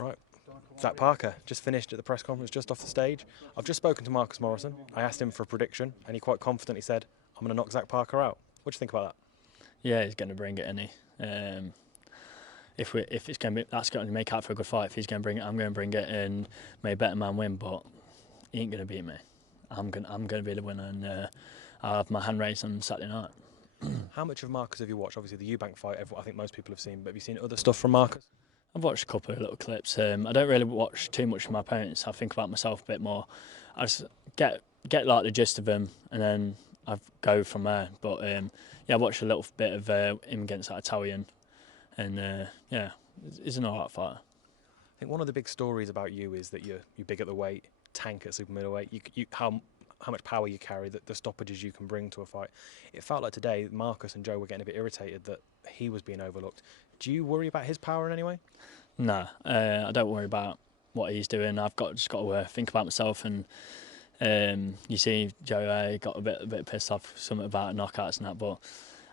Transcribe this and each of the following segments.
Right. Zach Parker just finished at the press conference just off the stage. I've just spoken to Marcus Morrison. I asked him for a prediction, and he quite confidently said, I'm going to knock Zach Parker out. What do you think about that? Yeah, he's going to bring it, isn't he? If it's going to be, that's going to make out for a good fight. If he's going to bring it, I'm going to bring it, and may a better man win. But he ain't going to beat me. I'm going to be the winner, and I'll have my hand raised on Saturday night. How much of Marcus have you watched? Obviously, the Eubank fight, I think most people have seen, but have you seen other stuff from Marcus? I've watched a couple of little clips. I don't really watch too much of my opponents. I think about myself a bit more. I just get like the gist of them, and then I go from there. But yeah, I watched a little bit of him against that Italian, and yeah, he's an alright fighter. I think one of the big stories about you is that you're big at the weight, tank at super middleweight. How much power you carry, the stoppages you can bring to a fight. It felt like today Marcus and Joe were getting a bit irritated that he was being overlooked. Do you worry about his power in any way? No, I don't worry about what he's doing. I've just got to think about myself. And you see, Joe got a bit pissed off something about knockouts and that, but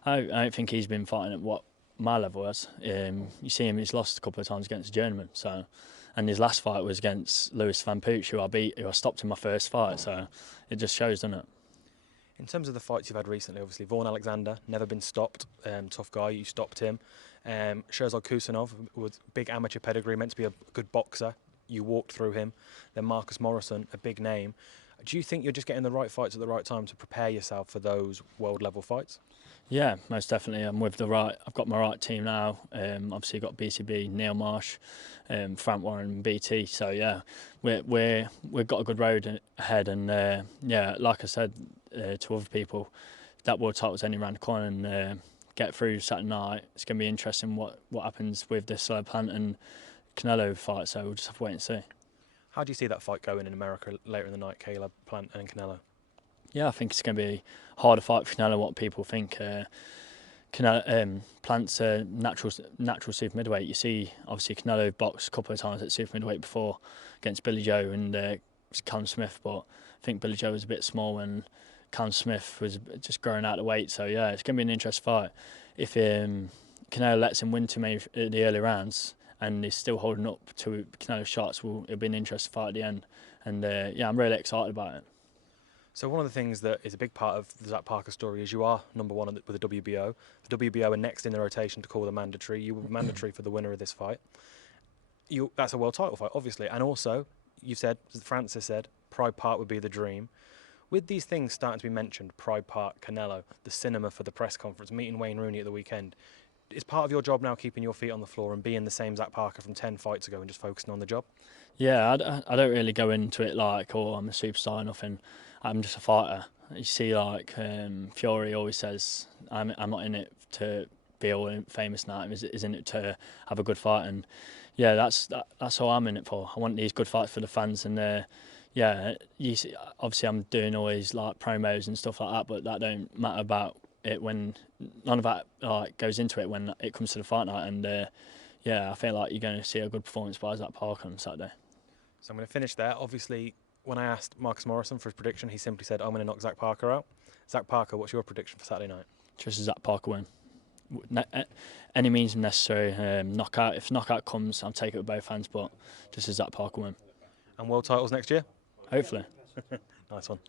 I don't think he's been fighting at what my level was. You see him; he's lost a couple of times against a journeyman. So, and his last fight was against Lewis Van Pooch, who I stopped in my first fight. So, it just shows, doesn't it? In terms of the fights you've had recently, obviously Vaughan Alexander, never been stopped, tough guy, you stopped him. Sherzod Kusanov, with big amateur pedigree, meant to be a good boxer, you walked through him. Then Marcus Morrison, a big name. Do you think you're just getting the right fights at the right time to prepare yourself for those world level fights? Yeah, most definitely. I've got my right team now. Obviously got BCB, Neil Marsh, Frank Warren, BT. So yeah, we've got a good road ahead. And yeah, like I said to other people, that world title's only around the corner. And get through Saturday night. It's going to be interesting what happens with this Plant and Canelo fight. So we'll just have to wait and see. How do you see that fight going in America later in the night, Caleb Plant and Canelo? Yeah, I think it's going to be a harder fight for Canelo. What people think. Plant's a natural super middleweight. You see, obviously Canelo boxed a couple of times at super middleweight before against Billy Joe and Callum Smith, but I think Billy Joe was a bit small and Callum Smith was just growing out of weight. So yeah, it's going to be an interesting fight. If Canelo lets him win too many in the early rounds and he's still holding up to Canelo's shots, it'll be an interesting fight at the end. And yeah, I'm really excited about it. So one of the things that is a big part of the Zach Parker story is you are number one with the WBO. The WBO are next in the rotation to call the mandatory. You will be mandatory for the winner of this fight. That's a world title fight, obviously. And also, you said, as Francis said, Pride Park would be the dream. With these things starting to be mentioned, Pride Park, Canelo, the cinema for the press conference, meeting Wayne Rooney at the weekend, is part of your job now keeping your feet on the floor and being the same Zach Parker from 10 fights ago and just focusing on the job? Yeah, I don't really go into it like, oh, I'm a superstar or nothing. I'm just a fighter. You see, like Fury always says, I'm not in it to be all famous now. Is in it to have a good fight, and yeah, that's all I'm in it for. I want these good fights for the fans, and yeah, you see, obviously I'm doing always like promos and stuff like that, but that don't matter about it when none of that like goes into it when it comes to the fight night, and yeah, I feel like you're going to see a good performance by Zach Parker on Saturday. So I'm going to finish there. Obviously, when I asked Marcus Morrison for his prediction, he simply said, I'm going to knock Zach Parker out. Zach Parker, what's your prediction for Saturday night? Just as Zach Parker win. Any means necessary. Knockout. If knockout comes, I'll take it with both hands, but just as Zach Parker win. And world titles next year? Hopefully. Nice one.